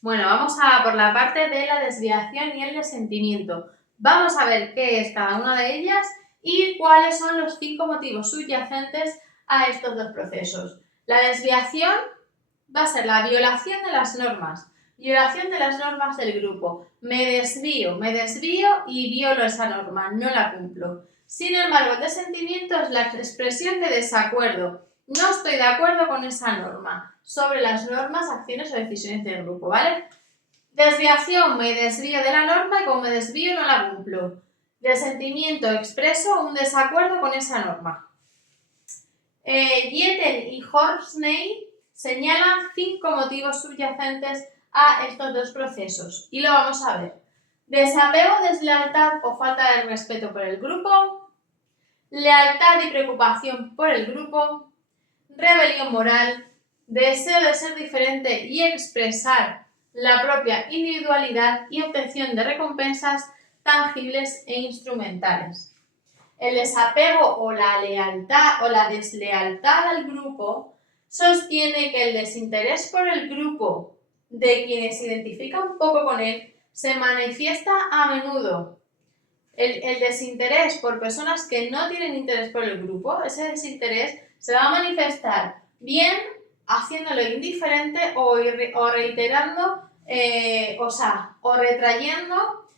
Bueno, vamos a por la parte de la desviación y el desentimiento. Vamos a ver qué es cada una de ellas y cuáles son los 5 motivos subyacentes a estos dos procesos. La desviación va a ser la violación de las normas. Violación de las normas del grupo. Me desvío y violo esa norma, no la cumplo. Sin embargo, el desentimiento es la expresión de desacuerdo. No estoy de acuerdo con esa norma, sobre las normas, acciones o decisiones del grupo, ¿vale? Desviación, me desvío de la norma y como me desvío no la cumplo. Desentimiento, expreso un desacuerdo con esa norma. Yeten y Horney señalan 5 motivos subyacentes a estos dos procesos y lo vamos a ver. Desapego, deslealtad o falta de respeto por el grupo, lealtad y preocupación por el grupo, rebelión moral, deseo de ser diferente y expresar la propia individualidad y obtención de recompensas tangibles e instrumentales. El desapego o la lealtad o la deslealtad al grupo sostiene que el desinterés por el grupo de quienes se identifican un poco con él se manifiesta a menudo. El desinterés por personas que no tienen interés por el grupo, ese desinterés se va a manifestar bien haciéndolo indiferente o reiterando, o retrayendo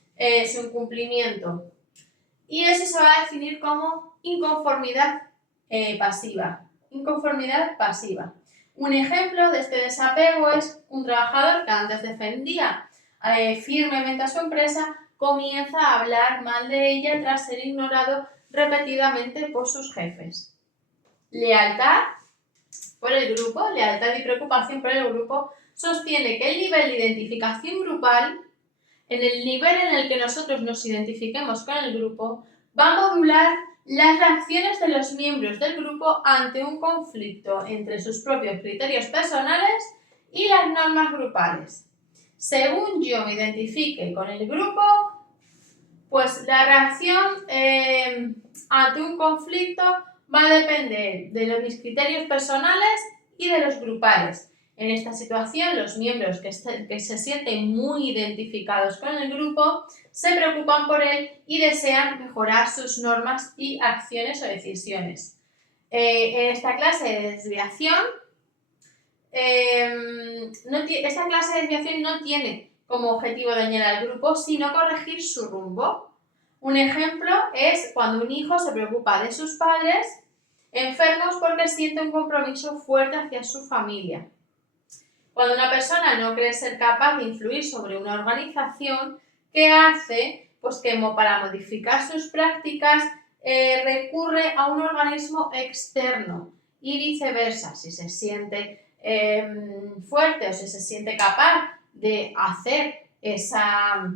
su incumplimiento. Y eso se va a definir como inconformidad pasiva. Inconformidad pasiva. Un ejemplo de este desapego es un trabajador que antes defendía firmemente a su empresa, comienza a hablar mal de ella tras ser ignorado repetidamente por sus jefes. Lealtad por el grupo, lealtad y preocupación por el grupo, sostiene que el nivel de identificación grupal, en el nivel en el que nosotros nos identifiquemos con el grupo, va a modular las reacciones de los miembros del grupo ante un conflicto entre sus propios criterios personales y las normas grupales. Según yo me identifique con el grupo, pues la reacción ante un conflicto va a depender de mis criterios personales y de los grupales. En esta situación, los miembros que se sienten muy identificados con el grupo se preocupan por él y desean mejorar sus normas y acciones o decisiones. En esta clase de desviación, esta clase de desviación no tiene como objetivo dañar al grupo, sino corregir su rumbo. Un ejemplo es cuando un hijo se preocupa de sus padres enfermos porque siente un compromiso fuerte hacia su familia. Cuando una persona no cree ser capaz de influir sobre una organización, ¿qué hace? Pues que para modificar sus prácticas recurre a un organismo externo y viceversa. Si se siente fuerte o si se siente capaz de hacer esa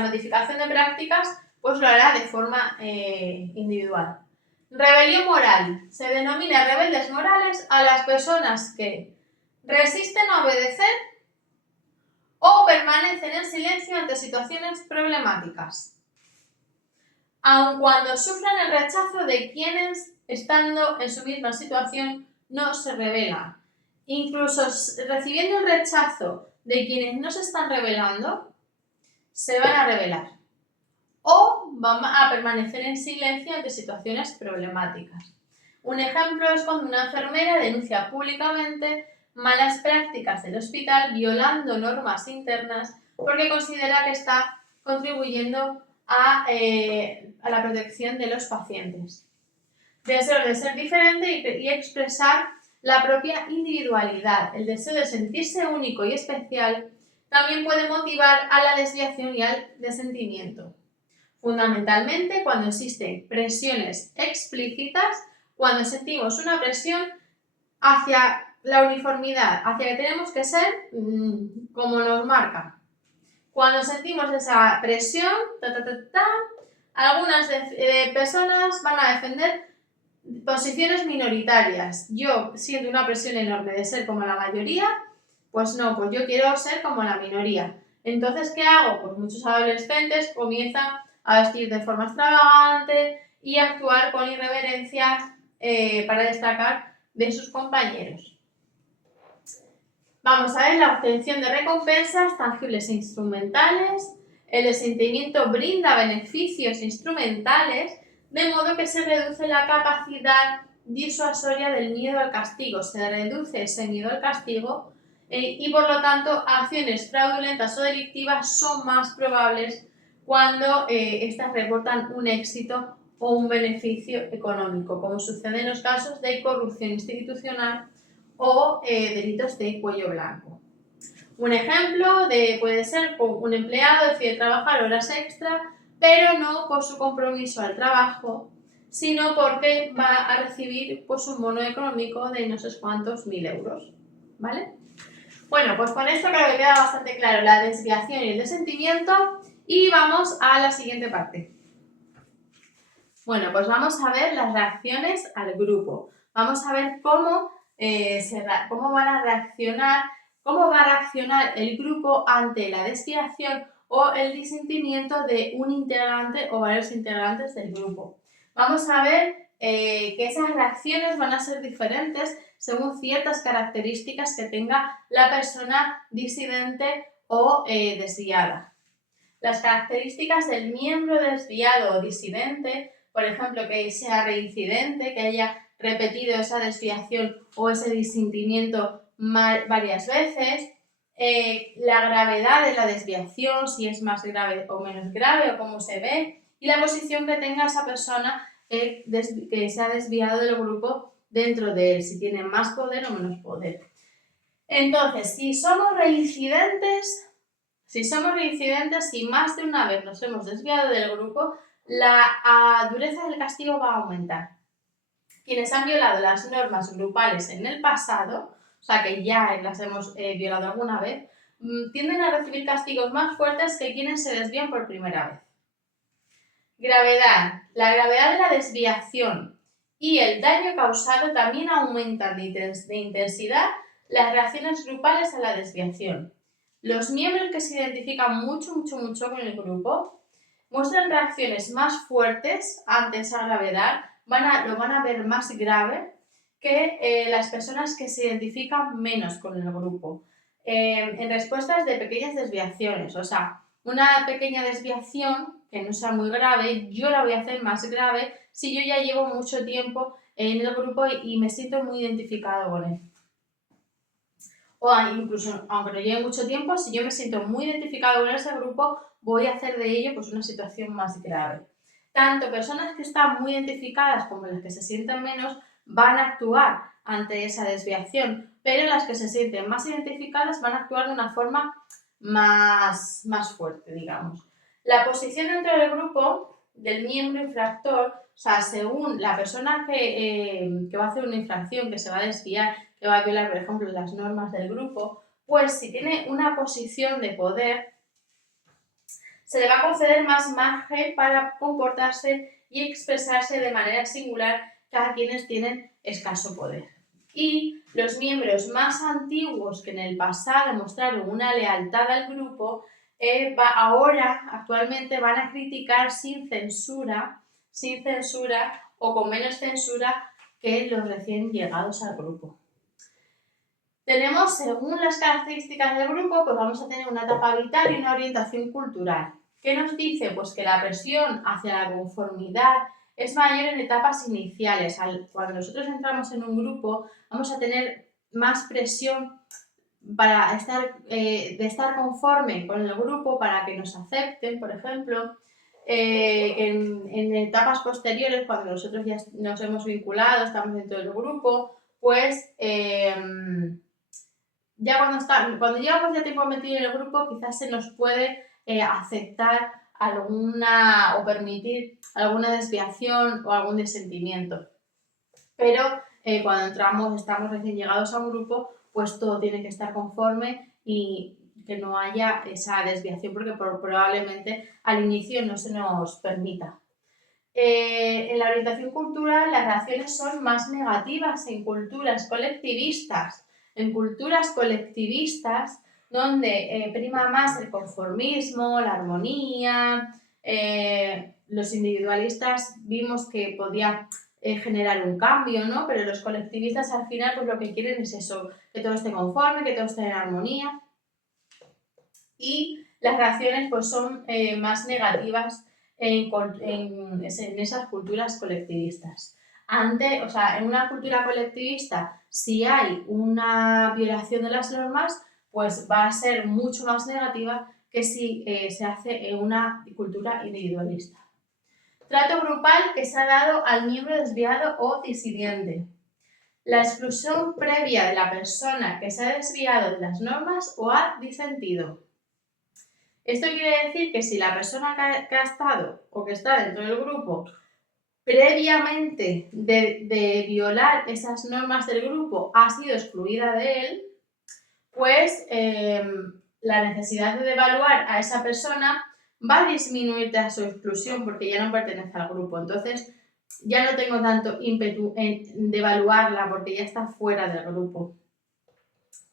modificación de prácticas, pues lo hará de forma individual. Rebelión moral. Se denomina rebeldes morales a las personas que resisten a obedecer o permanecen en silencio ante situaciones problemáticas, aun cuando sufran el rechazo de quienes, estando en su misma situación, no se rebelan. Incluso recibiendo el rechazo de quienes no se están rebelando, se van a rebelar o van a permanecer en silencio ante situaciones problemáticas. Un ejemplo es cuando una enfermera denuncia públicamente malas prácticas del hospital violando normas internas porque considera que está contribuyendo a la protección de los pacientes. Deseo de ser diferente y expresar la propia individualidad. El deseo de sentirse único y especial también puede motivar a la desviación y al desentimiento. Fundamentalmente cuando existen presiones explícitas, cuando sentimos una presión hacia la uniformidad, hacia que tenemos que ser como nos marca. Cuando sentimos esa presión, algunas personas van a defender posiciones minoritarias. Yo siento una presión enorme de ser como la mayoría, pues no, pues yo quiero ser como la minoría. Entonces, ¿qué hago? Pues muchos adolescentes comienzan a vestir de forma extravagante y a actuar con irreverencia para destacar de sus compañeros. Vamos a ver la obtención de recompensas tangibles e instrumentales. El sentimiento brinda beneficios instrumentales, de modo que se reduce la capacidad disuasoria del miedo al castigo. Se reduce ese miedo al castigo y por lo tanto acciones fraudulentas o delictivas son más probables cuando estas reportan un éxito o un beneficio económico, como sucede en los casos de corrupción institucional o delitos de cuello blanco. Un ejemplo puede ser que un empleado decide trabajar horas extra, pero no por su compromiso al trabajo, sino porque va a recibir pues, un bono económico de no sé cuántos 1000 euros. ¿Vale? Bueno, pues con esto creo que queda bastante claro la desviación y el desentimiento y vamos a la siguiente parte. Bueno, pues vamos a ver las reacciones al grupo. Vamos a ver cómo va a reaccionar el grupo ante la desviación o el disentimiento de un integrante o varios integrantes del grupo. Vamos a ver que esas reacciones van a ser diferentes según ciertas características que tenga la persona disidente o desviada. Las características del miembro desviado o disidente, por ejemplo, que sea reincidente, que haya repetido esa desviación o ese disentimiento varias veces, la gravedad de la desviación, si es más grave o menos grave o cómo se ve, y la posición que tenga esa persona que se ha desviado del grupo dentro de él, si tiene más poder o menos poder. Entonces, si somos reincidentes, si más de una vez nos hemos desviado del grupo, la dureza del castigo va a aumentar. Quienes han violado las normas grupales en el pasado, o sea que ya las hemos violado alguna vez, tienden a recibir castigos más fuertes que quienes se desvían por primera vez. Gravedad. La gravedad de la desviación y el daño causado también aumentan de intensidad las reacciones grupales a la desviación. Los miembros que se identifican mucho con el grupo muestran reacciones más fuertes ante esa gravedad, lo van a ver más grave que las personas que se identifican menos con el grupo. En respuestas de pequeñas desviaciones, o sea, una pequeña desviación que no sea muy grave, yo la voy a hacer más grave si yo ya llevo mucho tiempo en el grupo y me siento muy identificado con él. O incluso, aunque no lleve mucho tiempo, si yo me siento muy identificado con ese grupo, voy a hacer de ello pues, una situación más grave. Tanto personas que están muy identificadas como las que se sienten menos van a actuar ante esa desviación, pero las que se sienten más identificadas van a actuar de una forma más fuerte, digamos. La posición dentro del grupo del miembro infractor, o sea, según la persona que va a hacer una infracción, que se va a desviar, que va a violar, por ejemplo, las normas del grupo, pues si tiene una posición de poder, se le va a conceder más margen para comportarse y expresarse de manera singular que a quienes tienen escaso poder. Y los miembros más antiguos que en el pasado mostraron una lealtad al grupo, actualmente van a criticar sin censura o con menos censura que los recién llegados al grupo. Tenemos, según las características del grupo, pues vamos a tener una etapa vital y una orientación cultural. ¿Qué nos dice? Pues que la presión hacia la conformidad es mayor en etapas iniciales. Cuando nosotros entramos en un grupo, vamos a tener más presión para de estar conforme con el grupo, para que nos acepten, por ejemplo. En etapas posteriores, cuando nosotros ya nos hemos vinculado, estamos dentro del grupo, pues ya cuando llevamos ya tiempo metido en el grupo, quizás se nos puede aceptar o permitir alguna desviación o algún desentimiento. Pero cuando estamos recién llegados a un grupo, pues todo tiene que estar conforme y que no haya esa desviación, porque probablemente al inicio no se nos permita. En la orientación cultural las reacciones son más negativas en culturas colectivistas. En culturas colectivistas donde prima más el conformismo, la armonía, los individualistas vimos que podía generar un cambio, ¿no? Pero los colectivistas al final pues lo que quieren es eso, que todo esté conforme, que todo esté en armonía. Y las reacciones pues son más negativas en esas culturas colectivistas. En una cultura colectivista, si hay una violación de las normas, pues va a ser mucho más negativa que si se hace en una cultura individualista. Trato grupal que se ha dado al miembro desviado o disidente. La exclusión previa de la persona que se ha desviado de las normas o ha disentido. Esto quiere decir que si la persona que ha estado o que está dentro del grupo previamente de violar esas normas del grupo ha sido excluida de él, pues la necesidad de devaluar a esa persona va a disminuir tras su exclusión porque ya no pertenece al grupo. Entonces ya no tengo tanto ímpetu en devaluarla porque ya está fuera del grupo.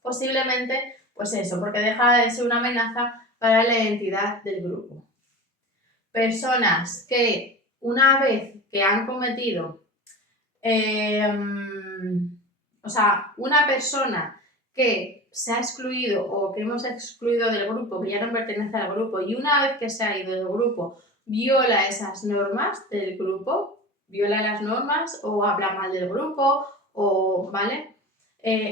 Posiblemente, pues eso, porque deja de ser una amenaza para la identidad del grupo. Personas que una vez que han cometido, una persona que se ha excluido o que hemos excluido del grupo, que ya no pertenece al grupo, y una vez que se ha ido del grupo viola esas normas del grupo, viola las normas o habla mal del grupo o, ¿vale?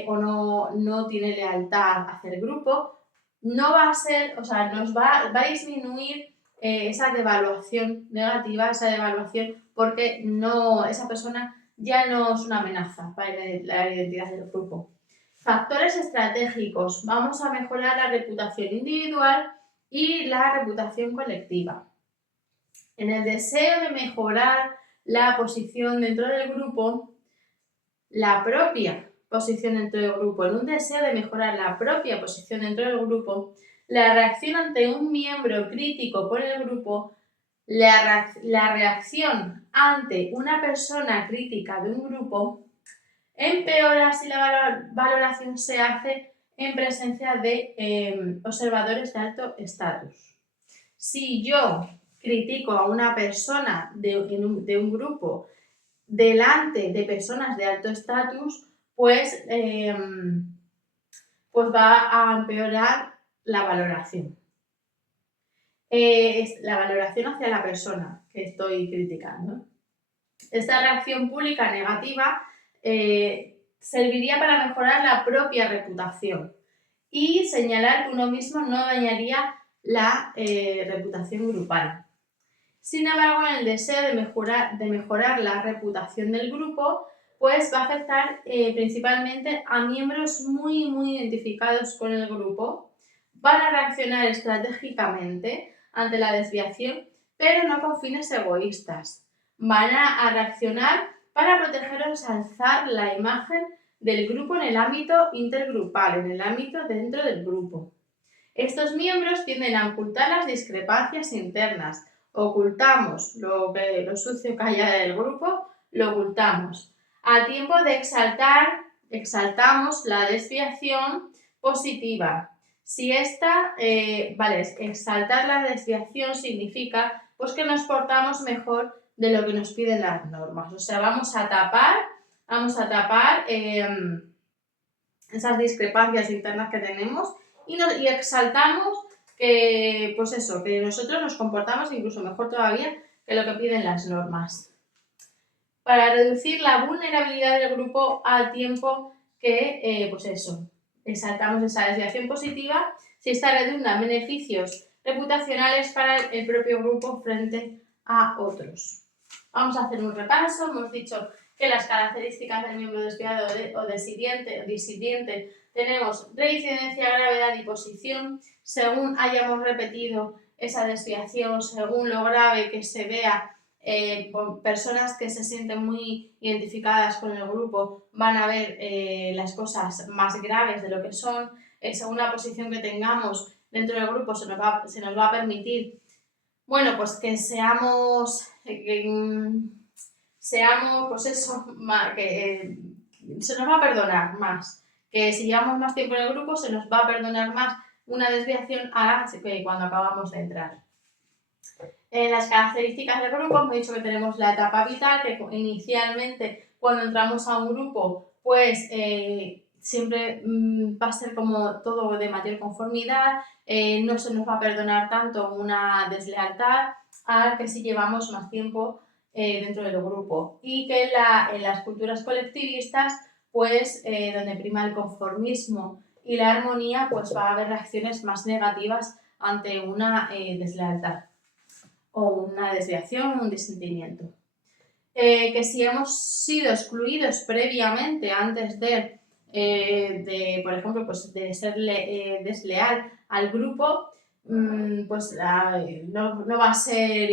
O no tiene lealtad hacia el grupo, no va a ser, va a disminuir esa devaluación negativa, esa devaluación, porque esa persona ya no es una amenaza para la identidad del grupo. Factores estratégicos. Vamos a mejorar la reputación individual y la reputación colectiva. En el deseo de mejorar la posición dentro del grupo, la propia posición dentro del grupo, en un deseo de mejorar la propia posición dentro del grupo, la reacción ante un miembro crítico por el grupo, la reacción ante una persona crítica de un grupo, empeora si la valoración se hace en presencia de observadores de alto estatus. Si yo critico a una persona de un grupo delante de personas de alto estatus, pues va a empeorar la valoración. La valoración hacia la persona que estoy criticando. Esta reacción pública negativa serviría para mejorar la propia reputación y señalar que uno mismo no dañaría la reputación grupal. Sin embargo, en el deseo de mejorar la reputación del grupo, pues va a afectar principalmente a miembros muy identificados con el grupo. Van a reaccionar estratégicamente ante la desviación, pero no con fines egoístas. Van a reaccionar para proteger o ensalzar la imagen del grupo en el ámbito intergrupal, en el ámbito dentro del grupo. Estos miembros tienden a ocultar las discrepancias internas. Ocultamos lo sucio que haya del grupo, lo ocultamos. A tiempo de exaltamos la desviación positiva. Si exaltar la desviación significa pues que nos portamos mejor de lo que nos piden las normas. O sea, vamos a tapar esas discrepancias internas que tenemos y exaltamos que nosotros nos comportamos incluso mejor todavía que lo que piden las normas. Para reducir la vulnerabilidad del grupo al tiempo que, exaltamos esa desviación positiva, si esta redunda en beneficios reputacionales para el propio grupo frente a otros. Vamos a hacer un repaso. Hemos dicho que las características del miembro desviado o disidente tenemos reincidencia, gravedad y posición. Según hayamos repetido esa desviación, según lo grave que se vea, personas que se sienten muy identificadas con el grupo van a ver las cosas más graves de lo que son. Según la posición que tengamos dentro del grupo se nos va a permitir, pues que seamos que se nos va a perdonar más, que si llevamos más tiempo en el grupo se nos va a perdonar más una desviación a que cuando acabamos de entrar. En las características del grupo hemos dicho que tenemos la etapa vital, que inicialmente cuando entramos a un grupo, pues siempre va a ser como todo de mayor conformidad, no se nos va a perdonar tanto una deslealtad a que si llevamos más tiempo dentro del grupo. Y que en las culturas colectivistas, pues donde prima el conformismo y la armonía, pues va a haber reacciones más negativas ante una deslealtad o una desviación o un disentimiento. Que si hemos sido excluidos previamente antes por ejemplo, pues de ser desleal al grupo, pues no va a ser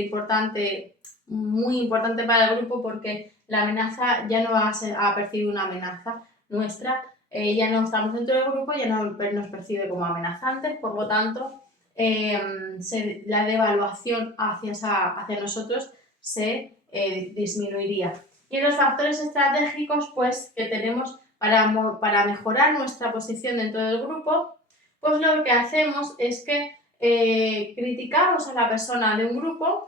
muy importante para el grupo, porque la amenaza ya no va a percibir una amenaza nuestra, ya no estamos dentro del grupo, ya no nos percibe como amenazantes, por lo tanto, la devaluación hacia nosotros se disminuiría. Y en los factores estratégicos, pues, que tenemos para mejorar nuestra posición dentro del grupo, pues lo que hacemos es que criticamos a la persona de un grupo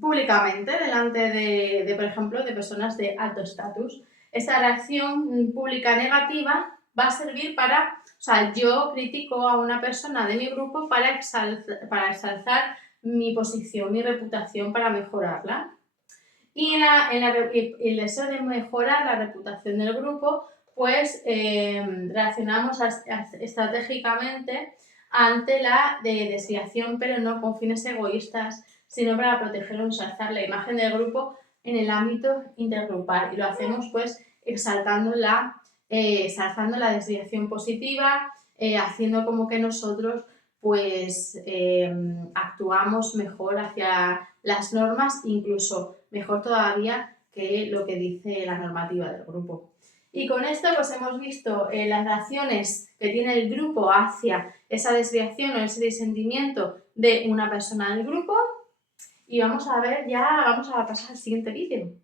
públicamente delante por ejemplo, de personas de alto estatus. Esta reacción pública negativa va a servir yo critico a una persona de mi grupo para exalzar mi posición, mi reputación, para mejorarla. Y el deseo de mejorar la reputación del grupo, pues reaccionamos estratégicamente ante la desviación, pero no con fines egoístas, sino para proteger o ensalzar la imagen del grupo en el ámbito intergrupal. Y lo hacemos pues exaltando ensalzando la desviación positiva, haciendo como que nosotros pues actuamos mejor hacia las normas, incluso mejor todavía que lo que dice la normativa del grupo. Y con esto pues hemos visto las reacciones que tiene el grupo hacia esa desviación o ese disentimiento de una persona del grupo, y vamos a pasar al siguiente vídeo.